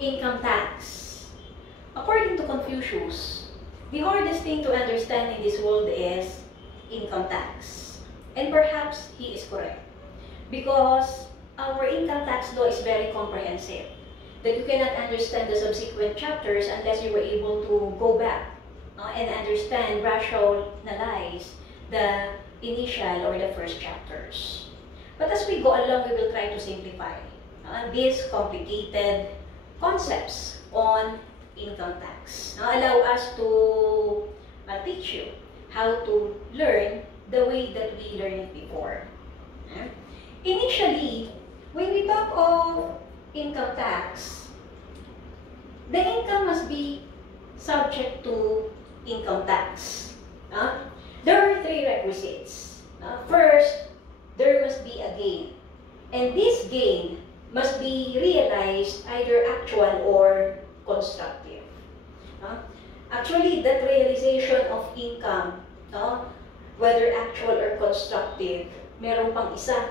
income tax. According to Confucius, the hardest thing to understand in this world is income tax. And perhaps he is correct. Because our income tax law is very comprehensive. That you cannot understand the subsequent chapters unless you were able to go back and understand, rationalize the initial or the first chapters. But as we go along, we will try to simplify these complicated concepts on income tax. Allow us to teach you how to learn the way that we learned it before. Initially, when we talk of income tax, the income must be subject to income tax. There are three requisites. First, there must be a gain. And this gain must be realized either actual or constructive. Actually, that realization of income, whether actual or constructive, meron pang isa,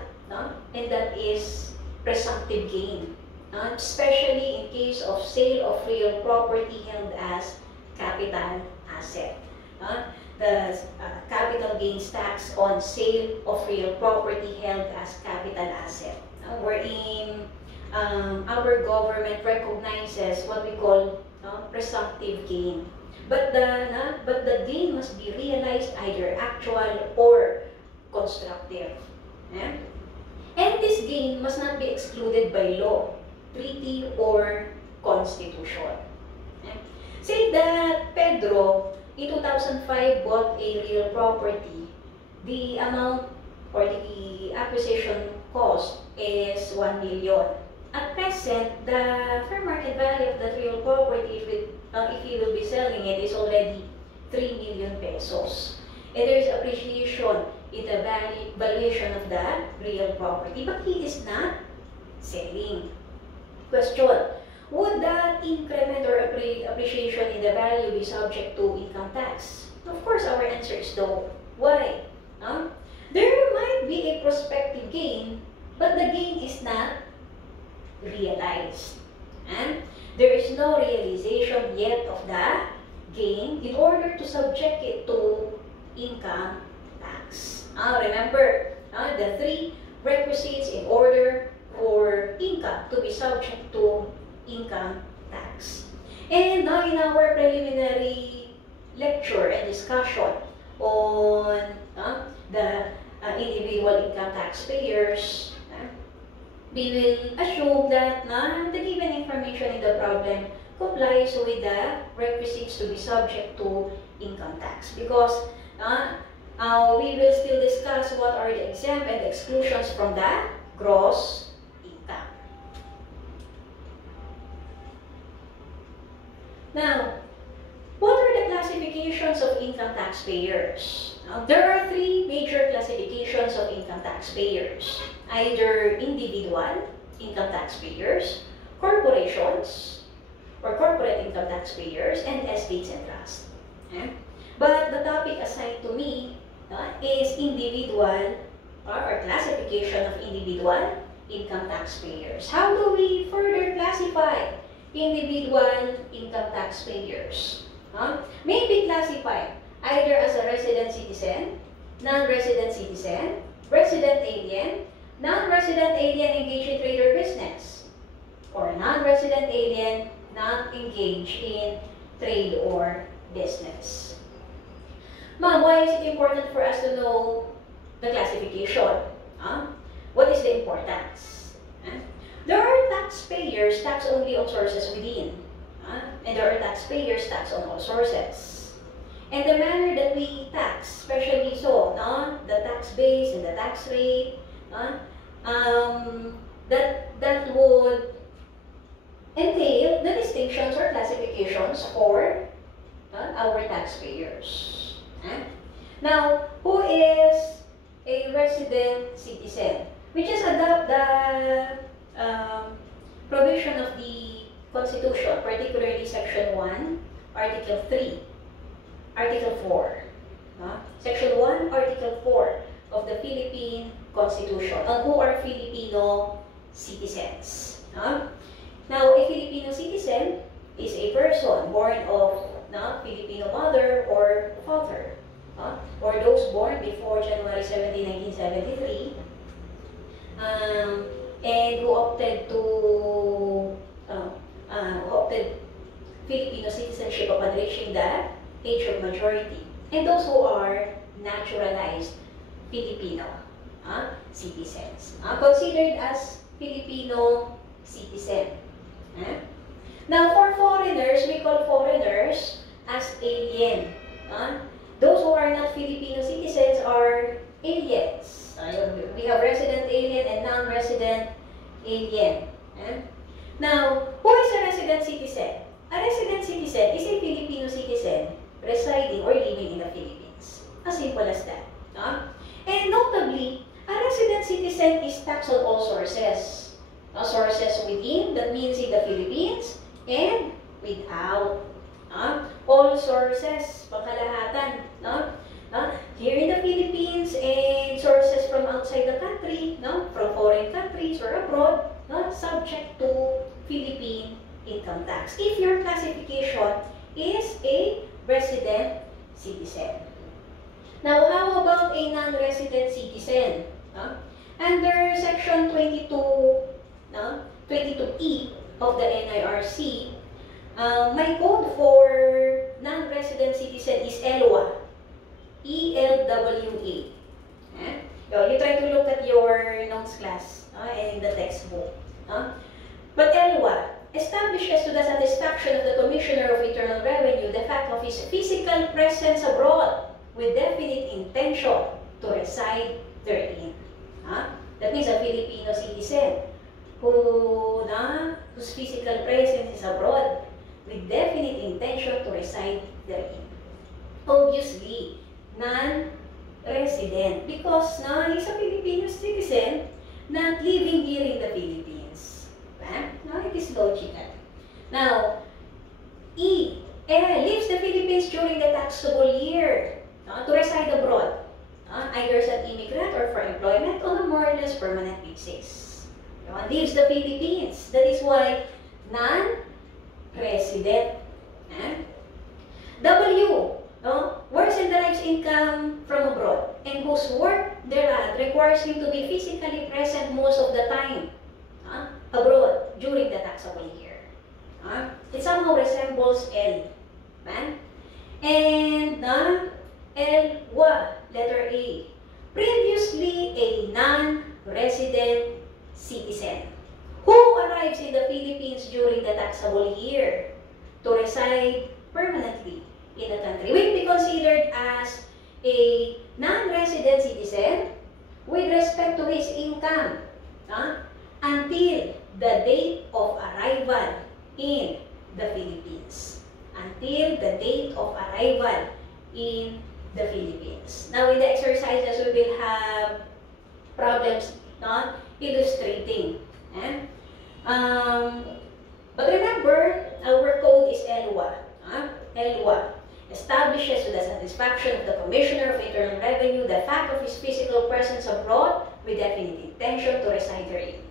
and that is presumptive gain. Especially in case of sale of real property held as capital asset. The capital gains tax on sale of real property held as capital asset, wherein our government recognizes what we call presumptive gain. But the gain must be realized either actual or constructive. And this gain must not be excluded by law, treaty, or constitution. Say that Pedro in 2005 bought a real property. The amount or the acquisition cost is 1 million. At present, the fair market value of that real property, if he will be selling it, is already 3 million pesos. And there is appreciation in the valuation of that real property, but he is not selling. Question: would that increment or appreciation in the value be subject to income tax? Of course, our answer is no. Why? There might be a prospective gain, but the gain is not realized. And there is no realization yet of the gain in order to subject it to income tax. Remember, the three requisites in order for income to be subject to income tax. And now in our preliminary lecture and discussion on the individual income taxpayers, we will assume that the given information in the problem complies with the requisites to be subject to income tax, because we will still discuss what are the exempt and exclusions from the gross income. Now, what are the classifications of income taxpayers? There are three major classifications of income taxpayers: either individual income taxpayers, corporations, or corporate income taxpayers, and estates and trusts. But the topic assigned to me is individual or classification of individual income taxpayers. How do we further classify individual income taxpayers? May be classified either as a resident citizen, non-resident citizen, resident alien, non-resident alien engaged in trade or business, or non-resident alien not engaged in trade or business. Ma'am, why is it important for us to know the classification? What is the importance? There are taxpayers tax only on sources within, and there are taxpayers tax on all sources. And the manner that we tax, especially so, the tax base and the tax rate, that would entail the distinctions or classifications for our taxpayers. Now, who is a resident citizen? We just adopt the provision of the Constitution, particularly Section 1, Article 3, Article 4. Section 1, Article 4 of the Philippine Constitution on who are Filipino citizens. Now, a Filipino citizen is a person born of Filipino mother or father, or those born before January 17, 1973, and who opted Filipino citizenship upon reaching the age of majority, and those who are naturalized Filipino citizens, considered as Filipino citizen. Now, for foreigners, we call foreigners as alien. Those who are not Filipino citizens are aliens. We have resident alien and non-resident alien. Now, who is a resident citizen? A resident citizen is a Filipino citizen residing or living in the Philippines. As simple as that. And notably, a resident citizen is taxed on all sources. Sources within, that means in the Philippines, and without. All sources, pangkalahatan. Here in the Philippines, and sources from outside the country, from foreign countries or abroad, subject to Philippine income tax, if your classification is a resident citizen. Now, how about a non-resident citizen? Under Section 22E of the NIRC, my code for non-resident citizen is ELWA. E-L-W-A. You try to look at your notes class in the textbook. But ELWA establishes to the satisfaction of the Commissioner of Internal Revenue the fact of his physical presence abroad with definite intention to reside therein. That means a Filipino citizen whose physical presence is abroad with definite intention to reside therein. Obviously, non-resident because he's a Filipino citizen not living here in the Philippines. It is logical. Now, E. Leaves the Philippines during the taxable year to reside abroad, either as an immigrant or for employment on a more or less permanent basis. Leaves the Philippines. That is why non-resident. W. Works and derives income from abroad, and whose work thereat requires him to be physically present most of the time abroad during the taxable year. It somehow resembles L. And L-WA, letter A. Previously a non-resident citizen who arrives in the Philippines during the taxable year to reside permanently in the country will be considered as a non-resident citizen with respect to his income until the date of arrival in the Philippines. Until the date of arrival in the Philippines. Now, in the exercises, we will have problems illustrating. But remember, our code is ELWA. ELWA establishes to the satisfaction of the Commissioner of Internal Revenue the fact of his physical presence abroad with definite intention to reside therein.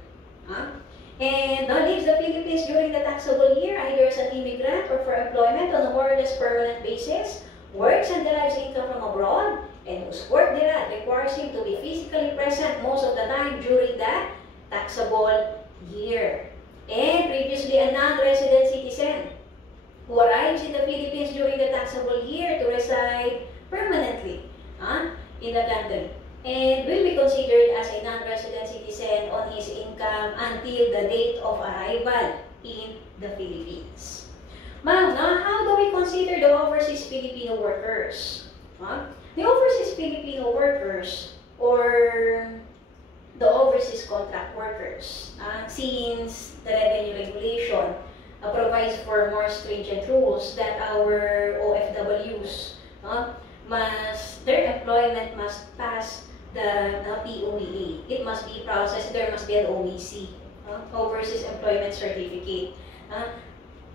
And leaves the Philippines during the taxable year either as an immigrant or for employment on a more or less permanent basis, works and derives income from abroad, and whose work thereat requires him to be physically present most of the time during the taxable year. And previously a non-resident citizen who arrives in the Philippines during the taxable year to reside permanently in the country and will be considered as a non-resident citizen on his income until the date of arrival in the Philippines. Now, how do we consider the overseas Filipino workers? The overseas Filipino workers or the overseas contract workers, since the revenue regulation provides for more stringent rules that our OFWs their employment must pass the POEA. It must be processed. There must be an OEC, Overseas Employment Certificate.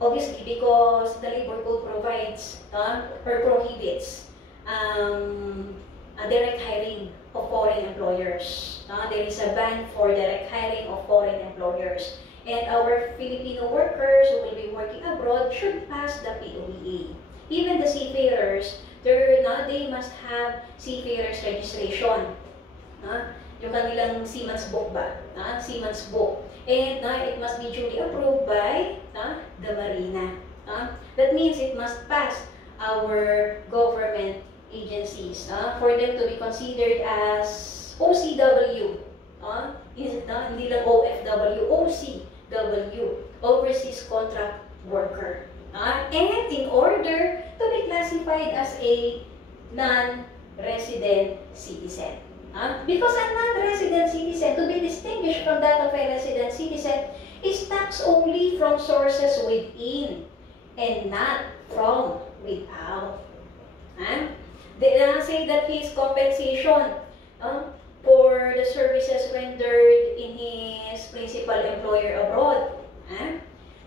Obviously, because the labor code provides or prohibits a direct hiring of foreign employers. There is a ban for direct hiring of foreign employers. And our Filipino workers who will be working abroad should pass the POEA. Even the seafarers, they must have seafarers registration. Yung kanilang seaman's book ba? Seaman's book. And it must be duly approved by the Marina. That means it must pass our government agencies for them to be considered as OCW. Hindi lang OFW, OCW, Overseas Contract Worker. And in order to be classified as a non-resident citizen. Because a non-resident citizen, to be distinguished from that of a resident citizen, is taxed only from sources within and not from without. They say that his compensation for the services rendered in his principal employer abroad.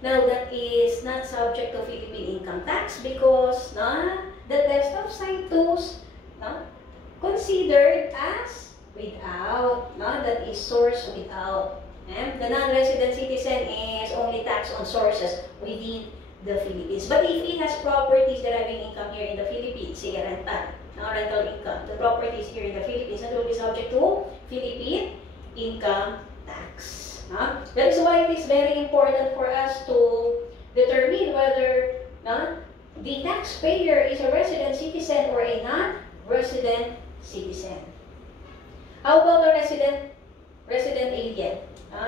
Now, that is not subject to Philippine income tax because the test of Citus considered as without. That is source without. The non-resident citizen is only taxed on sources within the Philippines. But if he has properties deriving income here in the Philippines, say rental income, the properties here in the Philippines, that will be subject to Philippine income tax. That is why it is very important for us to determine whether the taxpayer is a resident citizen or a non-resident citizen. How about a resident alien?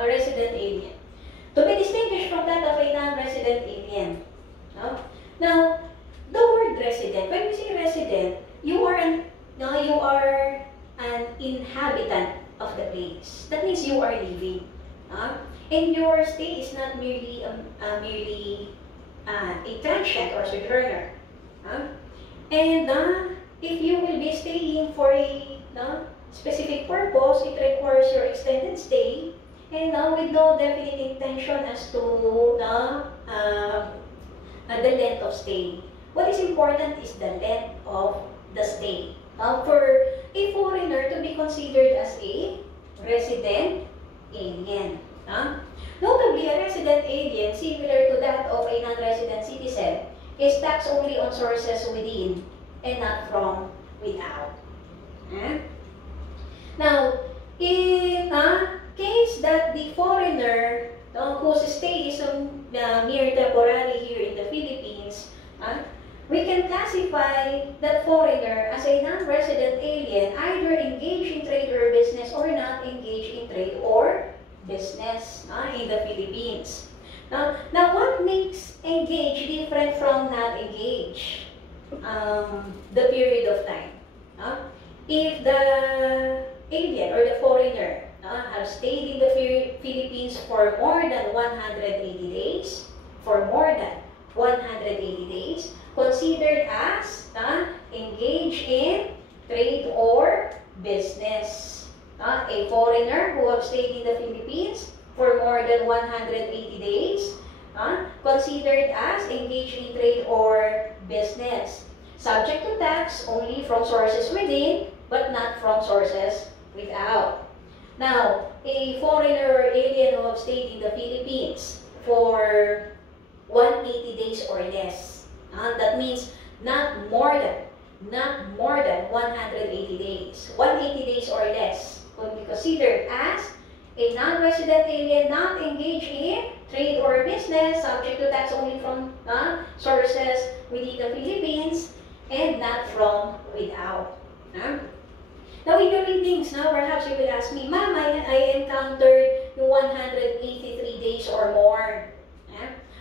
Resident alien. To be distinguished from that of a non-resident alien. Now, the word resident, when we say resident, you are an inhabitant of the place. That means you are living. And your stay is not merely a transient or sojourner. And if you will be staying for a specific purpose, it requires your extended stay, and with no definite intention as to the length of stay. What is important is the length of the stay. For a foreigner to be considered as a resident alien. Notably, a resident alien, similar to that of a non-resident citizen, is taxed only on sources within and not from without. Now, in a case that the foreigner whose stay is mere temporary here in the Philippines, we can classify that foreigner as a non-resident alien, either engaged in trade or business or not engaged in trade or business in the Philippines. Now, what makes engaged different from not engaged? The period of time. If the alien or the foreigner have stayed in the Philippines for more than 180 days, considered as engaged in trade or business. A foreigner who have stayed in the Philippines for more than 180 days, considered as engaged in trade or business. Subject to tax only from sources within, but not from sources without. Now, a foreigner or alien who have stayed in the Philippines for 180 days or less. That means not more than 180 days. 180 days or less will be considered as a non-resident alien not engaged in trade or business, subject to tax only from sources within the Philippines and not from without. Now, in the readings, perhaps you will ask me, Ma'am, I encountered yung 183 days or more.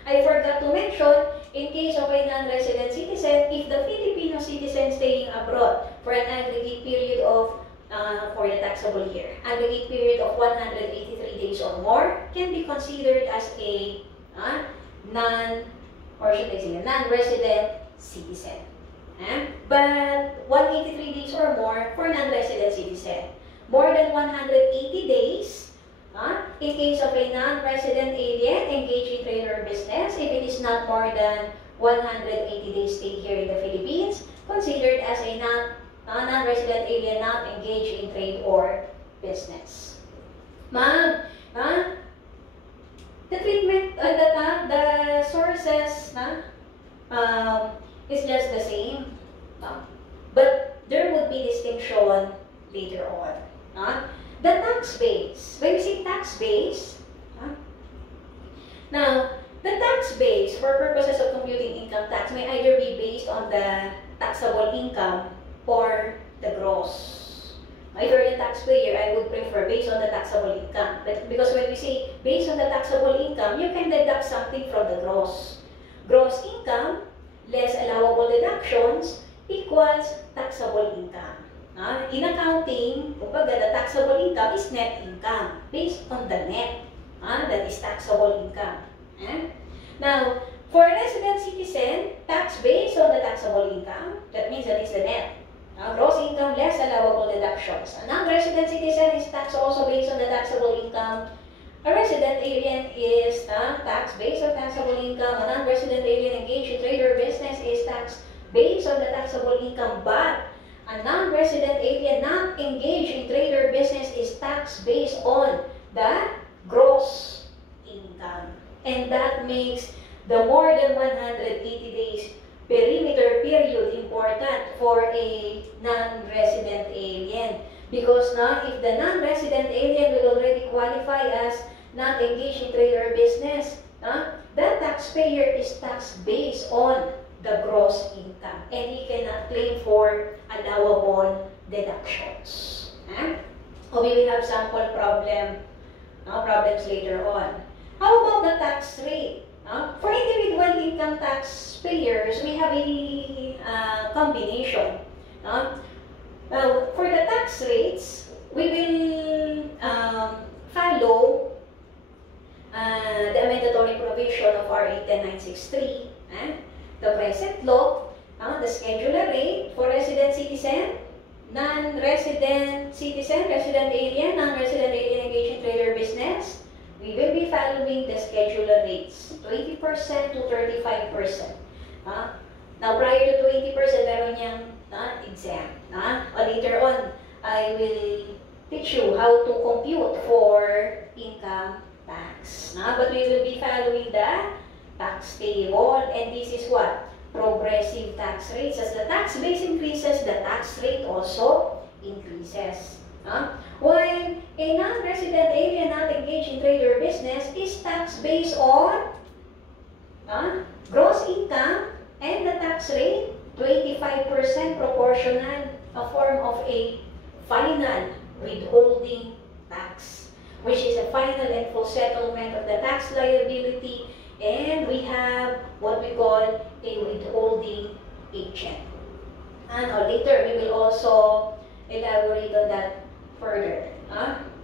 I forgot to mention, in case of a non-resident citizen, if the Filipino citizen staying abroad for an aggregate period of, for the taxable year, aggregate period of 183 days or more, can be considered as a non-resident citizen. But 183 days or more for non-resident citizen. More than 180 days, in case of a non-resident alien engaged in trade or business, if it is not more than 180 days stay here in the Philippines, considered as a non-resident alien not engaged in trade or business. Ma'am, the tax base. When we say tax base, now, the tax base for purposes of computing income tax may either be based on the taxable income or the gross. If you're a taxpayer, I would prefer based on the taxable income. But because when we say based on the taxable income, you can deduct something from the gross. Gross income less allowable deductions equals taxable income. In accounting, kumbaga, the taxable income is net income based on the net. That is taxable income. Now, for a resident citizen, tax based on the taxable income, that means that is the net. Gross income less allowable deductions. A non-resident citizen is taxed also based on the taxable income. A resident alien is taxed based on taxable income. A non-resident alien engaged in trade or business is taxed based on the taxable income, but a non-resident alien not engaged in trade or business is taxed based on the gross income. And that makes the more than 180 days perimeter period important for a non-resident alien. Because now, if the non-resident alien will already qualify as not engaged in trade or business, that taxpayer is taxed based on the gross income. And he cannot claim for allowable deductions. We will have sample problems later on. How about the tax rate? For individual income taxpayers, we have a combination. Now, for the tax rates, we will follow the amendatory provision of RA 10963, the present law, the scheduler rate for resident citizen, non-resident citizen, resident alien, non-resident alien engaged in trade or business. We will be following the scheduler rates, 20% to 35%. Now, prior to 20%, meron niyang exempt. Later on, I will teach you how to compute for income tax. But we will be following the tax table, and this is what? Progressive tax rates. As the tax base increases, the tax rate also increases. While a non-resident alien not engaged in trade or business is taxed based on gross income, and the tax rate 25% proportional, a form of a final withholding tax, which is a final and full settlement of the tax liability, and we have what we call a withholding agent. And later we will also elaborate on that further.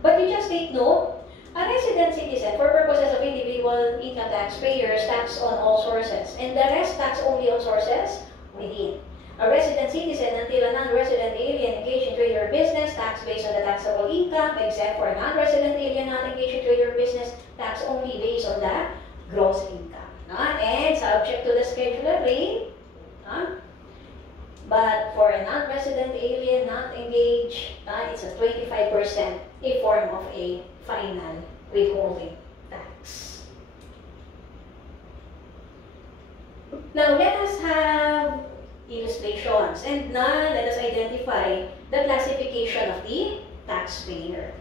But you just take note, a resident citizen, for purposes of individual income taxpayers, tax on all sources, and the rest tax only on sources within. A resident citizen until a non-resident alien engaged in trade or business, tax based on the taxable income, except for a non-resident alien not engaged in trade or business, tax only based on the gross income. And subject to the scheduler rate. But for a non-resident alien not engaged, it's a 25%, a form of a final withholding tax. Now, let us have illustrations, and now let us identify the classification of the taxpayer.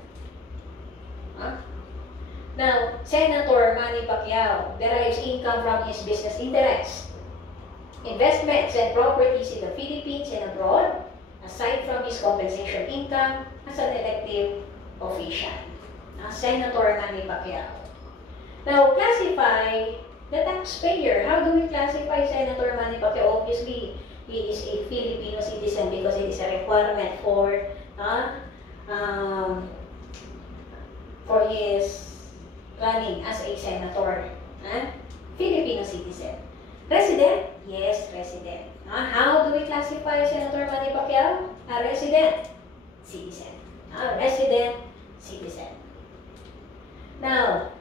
Now, Senator Manny Pacquiao derives income from his business interests, investments and properties in the Philippines and abroad, aside from his compensation income as an elective official. Senator Manny Pacquiao. Now, classify the taxpayer. How do we classify Senator Manny Pacquiao? Obviously, he is a Filipino citizen because it is a requirement for his running as a senator. Filipino citizen. Resident? Yes, resident. How do we classify Senator Manny Pacquiao? A resident citizen. Resident citizen. Now,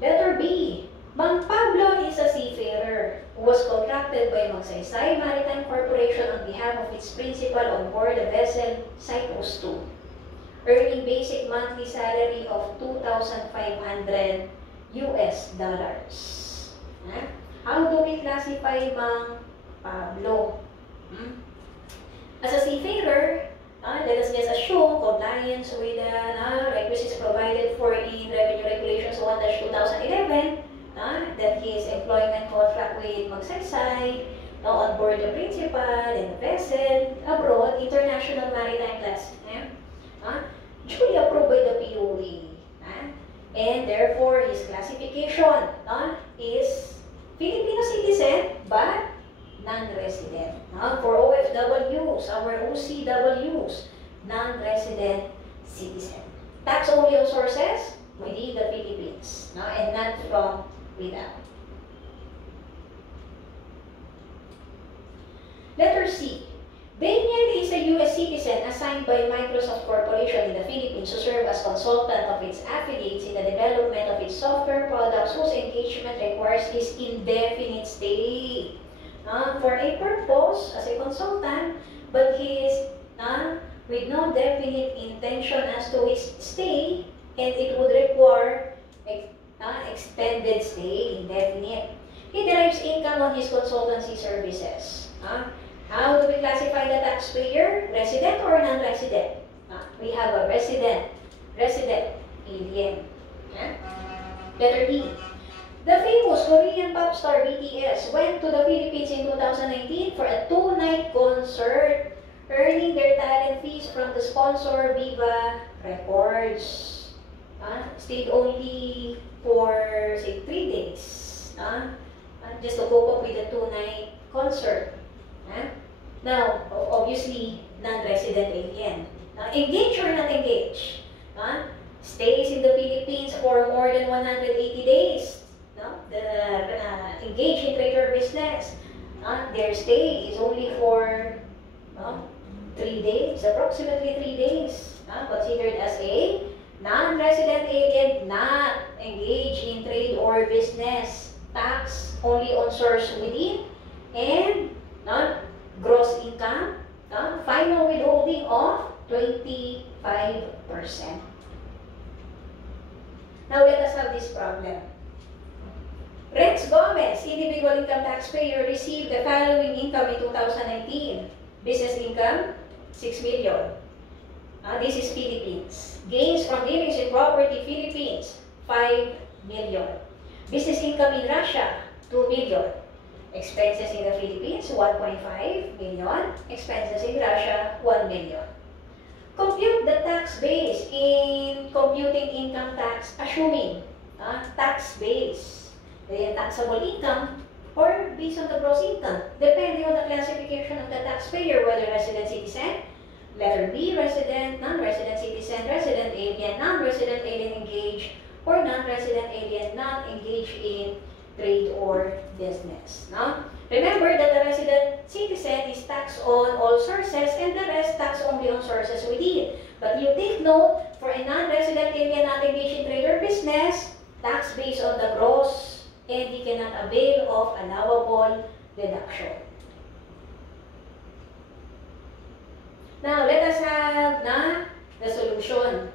letter B. Mang Pablo is a seafarer who was contracted by Magsaysay Maritime Corporation on behalf of its principal on board the vessel Cyprus 2, earning basic monthly salary of $2,500 US. How do we classify Mang Pablo? As a seafarer, let us just assume compliance with the requisites for in Revenue Regulations 1-2011, that his employment contract with Magsaysay, on board the principal and the vessel, abroad, international maritime class, duly approved by the POE. And therefore, his classification is Filipino citizen but non-resident. For OFWs, our OCWs, non-resident citizen. Tax only on sources within the Philippines, and not from without. Letter C. Daniel is a U.S. citizen assigned by Microsoft Corporation in the Philippines to serve as consultant of its affiliates in the development of its software products whose engagement requires his indefinite stay. For a purpose as a consultant, but he is with no definite intention as to his stay, and it would require extended stay, indefinite. He derives income on his consultancy services. How do we classify the taxpayer? Resident or non-resident? We have a resident alien. Letter D. The famous Korean pop star BTS went to the Philippines in 2019 for a 2-night concert, earning their talent fees from the sponsor Viva Records. Stayed only for, say, 3 days. Just to cope up with the 2-night concert. Now, obviously, non-resident alien. Engaged or not engaged? Stays in the Philippines for more than 180 days. Engaged in trade or business. Their stay is only for 3 days, approximately 3 days. Considered as a non-resident alien, not engaged in trade or business. Tax only on source within, and gross income, final withholding of 25%. Now let us have this problem. Rex Gomez, individual income taxpayer, received the following income in 2019. Business income, 6 million. This is Philippines. Gains from dealings in property, Philippines, 5 million. Business income in Russia, 2 million. Expenses in the Philippines, 1.5 million. Expenses in Russia, 1 million. Compute the tax base in computing income tax, assuming tax base, the taxable income, or based on the gross income, depending on the classification of the taxpayer, whether resident citizen, letter B, resident, non-resident citizen, resident alien, non-resident alien engaged, or non-resident alien not engaged in trade or business. Remember that the resident citizen is taxed on all sources and the rest taxed only on sources within. But you take note, for a non-resident alien not engaged in trade or business, tax based on the gross, and he cannot avail of allowable deduction. Now, let us have the solution.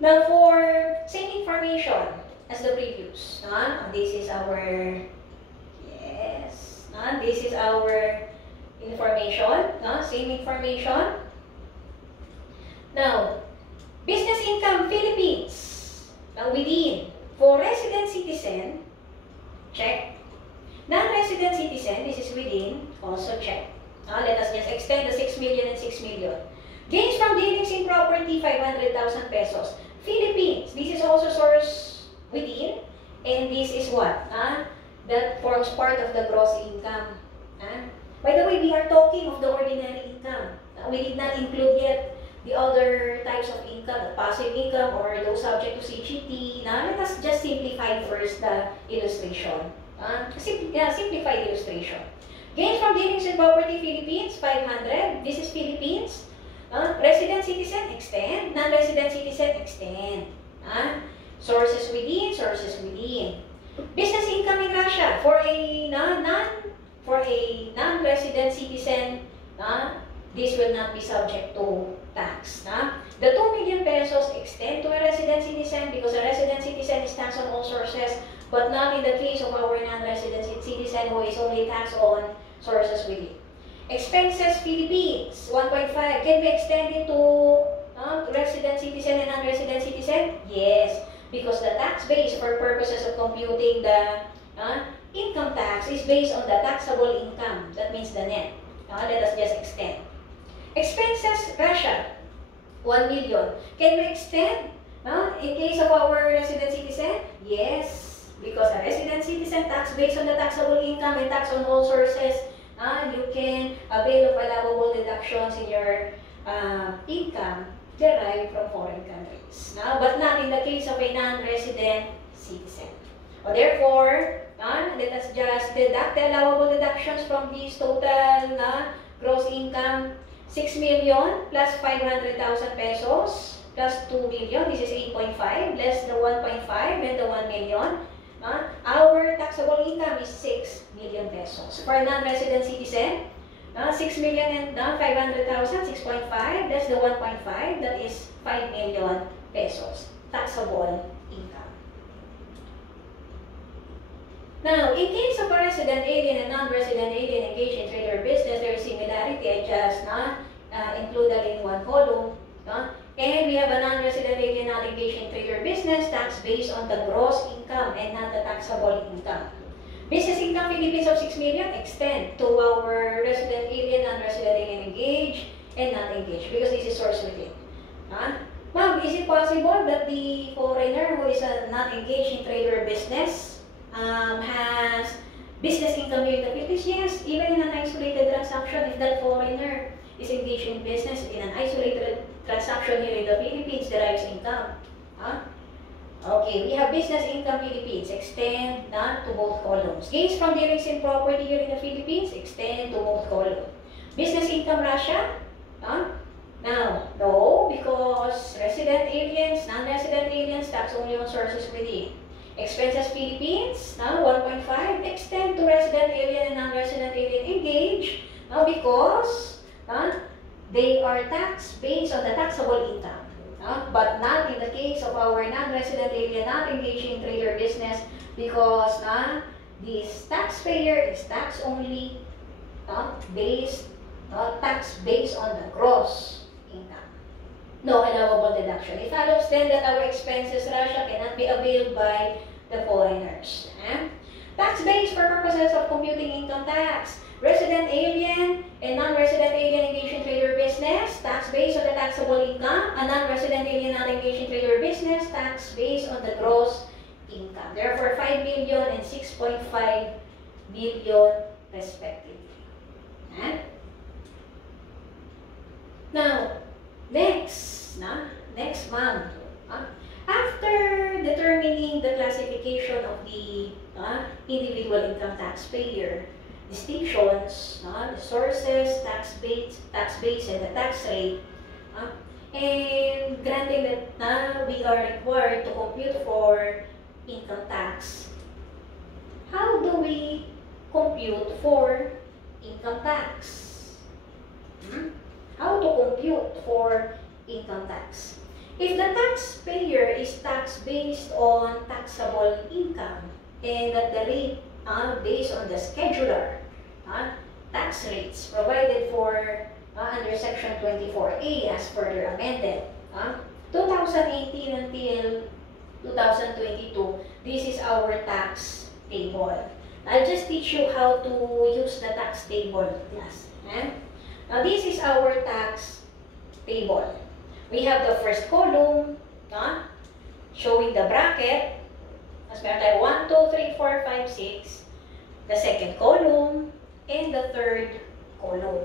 Now, for same information as the previous, this is our, this is our information, same information. Now, business income, Philippines, within. For resident citizen, check. Non-resident citizen, this is within, also check. Let us just extend the 6 million and 6 million. Gains from dealings in property, 500,000 pesos. Philippines, this is also source within, and this is what? That forms part of the gross income. By the way, we are talking of the ordinary income. We did not include yet the other types of income, the passive income or those subject to CGT. Let us just simplify first the illustration. Simplified illustration. Gains from dealings in property, Philippines, 500. This is Philippines. Resident citizen, extend. Non-resident citizen, extend. Sources within, sources within. Business income in Russia for a non-resident citizen, this will not be subject to tax. The 2 million pesos extend to a resident citizen because a resident citizen is taxed on all sources, but not in the case of our non-resident citizen who is only taxed on sources within. Expenses, Philippines, 1.5 can be extended to resident citizen and non-resident citizen? Yes, because the tax base for purposes of computing the income tax is based on the taxable income. That means the net. Let us just extend. Expenses, Russia, 1 million. Can we extend in case of our resident citizen? Yes, because a resident citizen tax based on the taxable income and tax on all sources, you can avail of allowable deductions in your income derived from foreign countries. But not in the case of a non-resident citizen. Therefore, let us just deduct the allowable deductions from this total gross income. 6 million plus 500,000 pesos plus 2 million. This is 8.5 less the 1.5 and the 1 million. Our taxable income is 6 million pesos. For a non-resident citizen, 6 million and 500,000, 6.5 less the 1.5, that is 5 million pesos taxable income. Now, in case of a resident alien and non-resident alien engaged in trade or business, there is similarity. I just include that in one column. And we have a non-resident alien not engaged in trade or business, tax based on the gross income and not the taxable income. Business income Philippines of 6 million, extend to our resident alien, non-resident alien engaged and not engaged because this is source within. Ma'am, is it possible that the foreigner who is not engaged in trade or business has business income here in the Philippines? Yes, even in an isolated transaction, if that foreigner is engaged in business in an isolated transaction here in the Philippines, derives income. Okay, we have business income Philippines, extend to both columns. Gains from dealings in property here in the Philippines, extend to both columns. Business income Russia? Now, no, because resident aliens, non-resident aliens, tax only on sources within. Expenses Philippines, 1.5, extend to resident alien and non-resident alien engaged because they are taxed based on the taxable income. But not in the case of our non-resident alien not engaged in trade or business because this taxpayer is tax only tax based on the gross income. No allowable deduction. It follows then that our expenses Russia cannot be availed by the foreigners. Tax base for purposes of computing income tax. Resident alien and non-resident alien engaged in trade or business, tax based on the taxable income. A non-resident alien not engaged in trade or business, tax based on the gross income. Therefore, 5 million and 6.5 million respectively. Now, next month, after determining the classification of the individual income taxpayer, distinctions, the sources, tax base, and the tax rate, and granting that we are required to compute for income tax. How do we compute for income tax? How to compute for income tax? If the taxpayer is taxed based on taxable income and that the rate based on the schedular tax rates provided for under Section 24A as further amended, 2018 until 2022, this is our tax table. I'll just teach you how to use the tax table class. Now this is our tax table. We have the first column showing the bracket. As meron tayo 1, 2, 3, 4, 5, 6. The second column and the third column.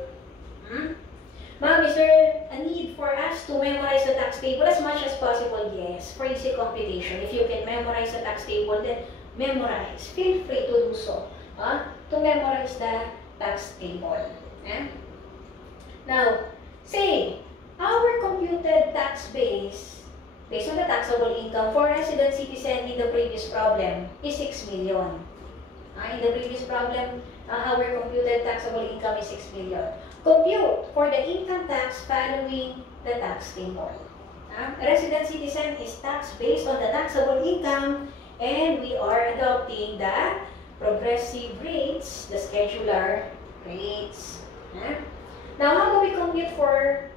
Ma'am, is there a need for us to memorize the tax table as much as possible? Yes, for easy computation. If you can memorize the tax table, then memorize. Feel free to do so. To memorize the tax table. Now, say, our computed tax base based on the taxable income for resident citizen in the previous problem is 6 million. In the previous problem, our computed taxable income is 6 million. Compute for the income tax following the tax table. A resident citizen is taxed based on the taxable income, and we are adopting the progressive rates, the schedular rates. Now, how do we compute for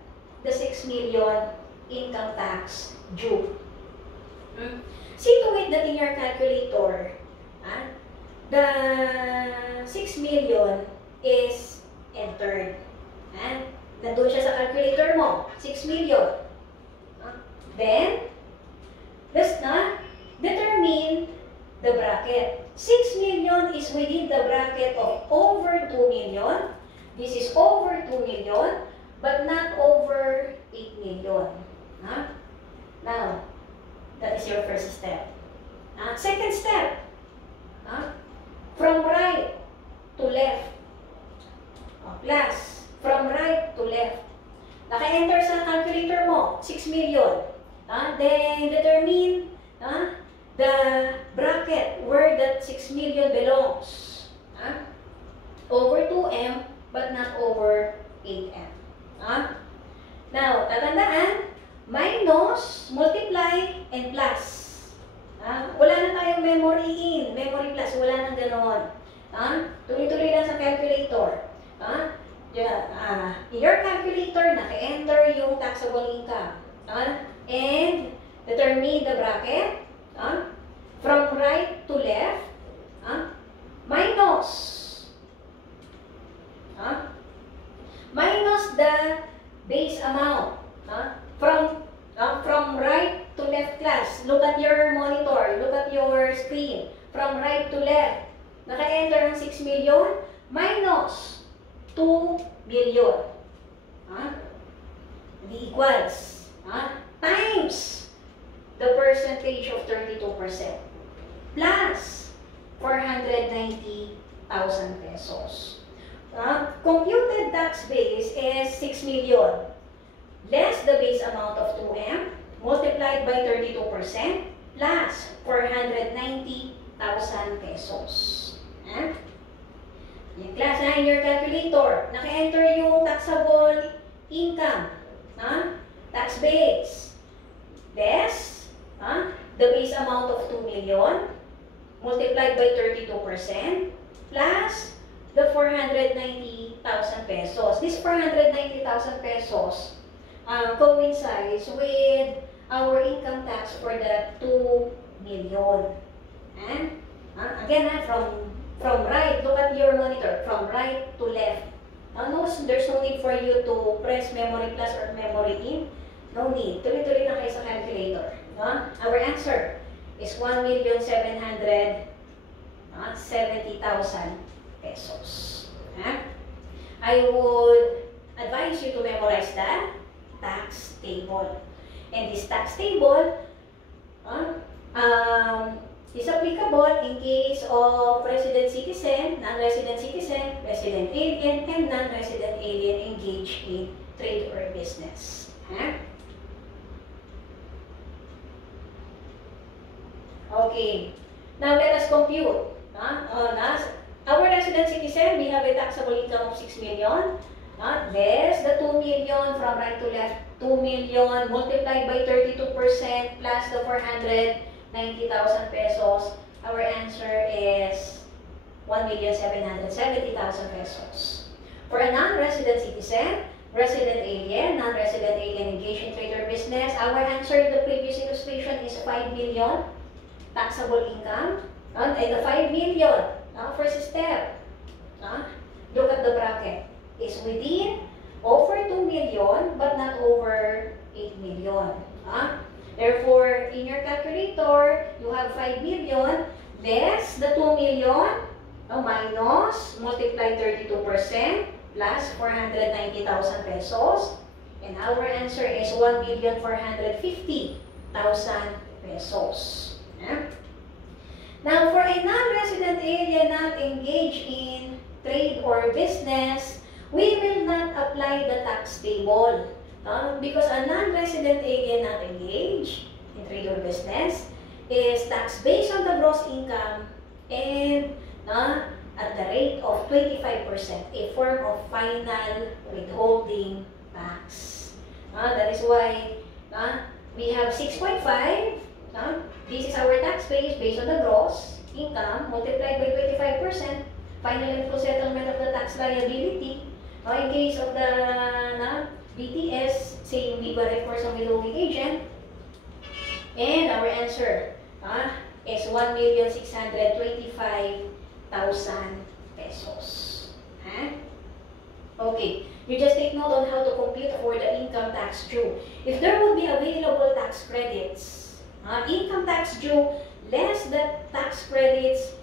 the 6 million income tax due. See to it that in your calculator, the 6 million is entered. Nandun siya sa calculator mo, 6 million. Then, determine the bracket. 6 million is within the bracket of over 2 million. This is over 2 million, but not over 8 million. Now, that is your first step. Second step, from right to left. Plus, from right to left. Naka-enter sa calculator mo, 6 million. Then, determine the bracket where that 6 million belongs. Over 2M, but not over 8M. Now, tatandaan, minus, multiply, and plus. Wala na tayong memory in, memory plus, wala nang ganon. Tuloy-tuloy lang sa calculator. In your calculator, naka-enter yung taxable income. And determine the bracket. From right to left. Minus. Minus the base amount. From right to left class. Look at your monitor. Look at your screen. From right to left. Naka-enter ang 6 million minus 2 million. Equals. Times the percentage of 32% plus 490,000 pesos. Computed tax base is 6 million less the base amount of 2M multiplied by 32% plus 490,000 pesos. Yung class na in your calculator, naka-enter yung taxable income, tax base, less the base amount of 2 million multiplied by 32% plus the 490,000 pesos. This 490,000 pesos coincides with our income tax for the 2 million. Again, from right, look at your monitor, from right to left. There's no need for you to press memory plus or memory in. No need. Tuloy-tuloy na kayo sa calculator. Our answer is 1,770,000 pesos. I would advise you to memorize the tax table. And this tax table is applicable in case of resident citizen, non-resident citizen, resident alien, and non-resident alien engaged in trade or business. Okay, now let us compute. Our resident citizen, we have a taxable income of 6 million. Less the 2 million from right to left, 2 million multiplied by 32% plus the 490,000 pesos. Our answer is 1,770,000 pesos. For a non-resident citizen, resident alien, non-resident alien engaged in trade or business, our answer in the previous illustration is 5 million taxable income. And the 5 million, first step, look at the bracket, is within over 2 million but not over 8 million. Therefore, in your calculator, you have 5 million less the 2 million minus multiply 32% plus 490,000 pesos. And our answer is 1,450,000 pesos. Now, for a non-resident alien not engaged in trade or business, we will not apply the tax table. Because a non-resident alien not engaged in trade or business is taxed based on the gross income and at the rate of 25%, a form of final withholding tax. That is why we have 6.5. This is our tax base based on the gross income multiplied by 25%, final and full settlement of the tax liability. In case of the BTS, saying Viva Records ang withholding agent. And our answer is 1,625,000 pesos. Okay, you just take note on how to compute for the income tax due. If there would be available tax credits, income tax due less the tax credits